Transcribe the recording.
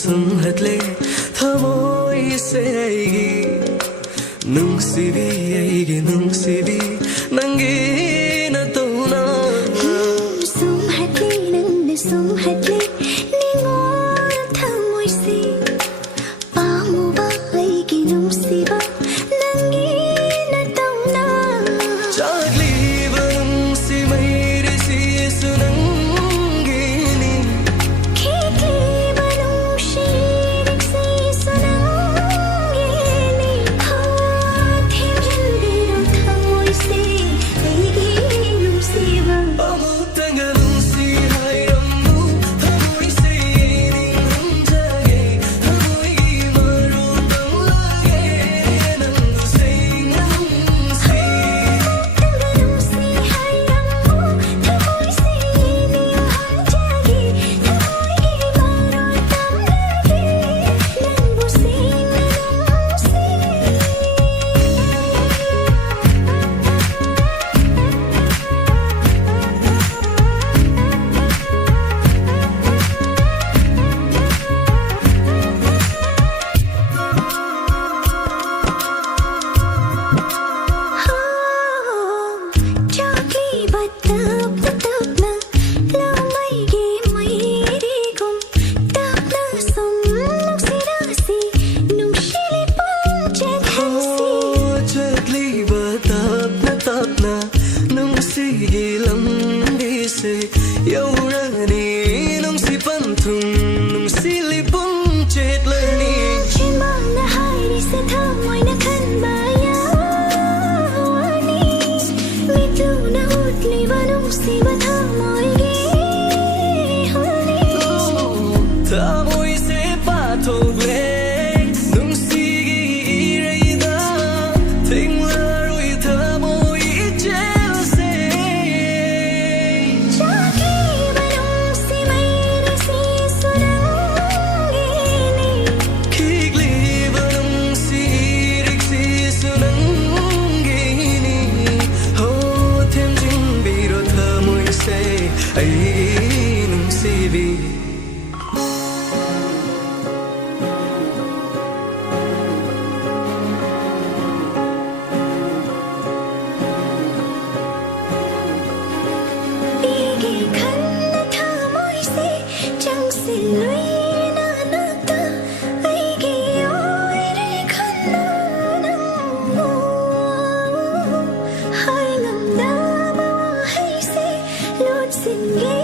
Sumhatle thamoise aigi nungsibi aigi nungsibi nangi na tona Sumhatle nang Sumhatle ningon thamoise pamu ba aigi nungsiba nangi na tona chagli bang si maire si sunangi ni khikli banung shirik si sunangi ni ha thêm chân biro thamoise aigi nungsiba amutanga nungsi hai ramu thamoise ning hamjage thamoi gi maru tang lage nangu sei nungsi nungsi hai ramu thamoise ning hamjage thamoi gi maru tang lage nangu sei nungsi Chakli batap batap na lamai ge mairi gum tap na som nuk si rasi nung shili panchet hansi chagli batap na nungsi gi lambi se yaurani nungsi panthum nungsi lipun chet lani chen mang na hairi se thamoi na khan baya wani mitlu na utli ba nung si ba thamoi ge holi thamoi se pathok le nungsi gi iraida thingla roi thamoi chel se Chakli banung si mairi si sunangi ni khikli banung si rik si sunangi ni ho them jing bi ro thamoi se ai nungsi bi Bigi khan na thamoi se chang si lui na nakta aigi oi re khan na nang mo hai ngam da ma hai se lot sin ge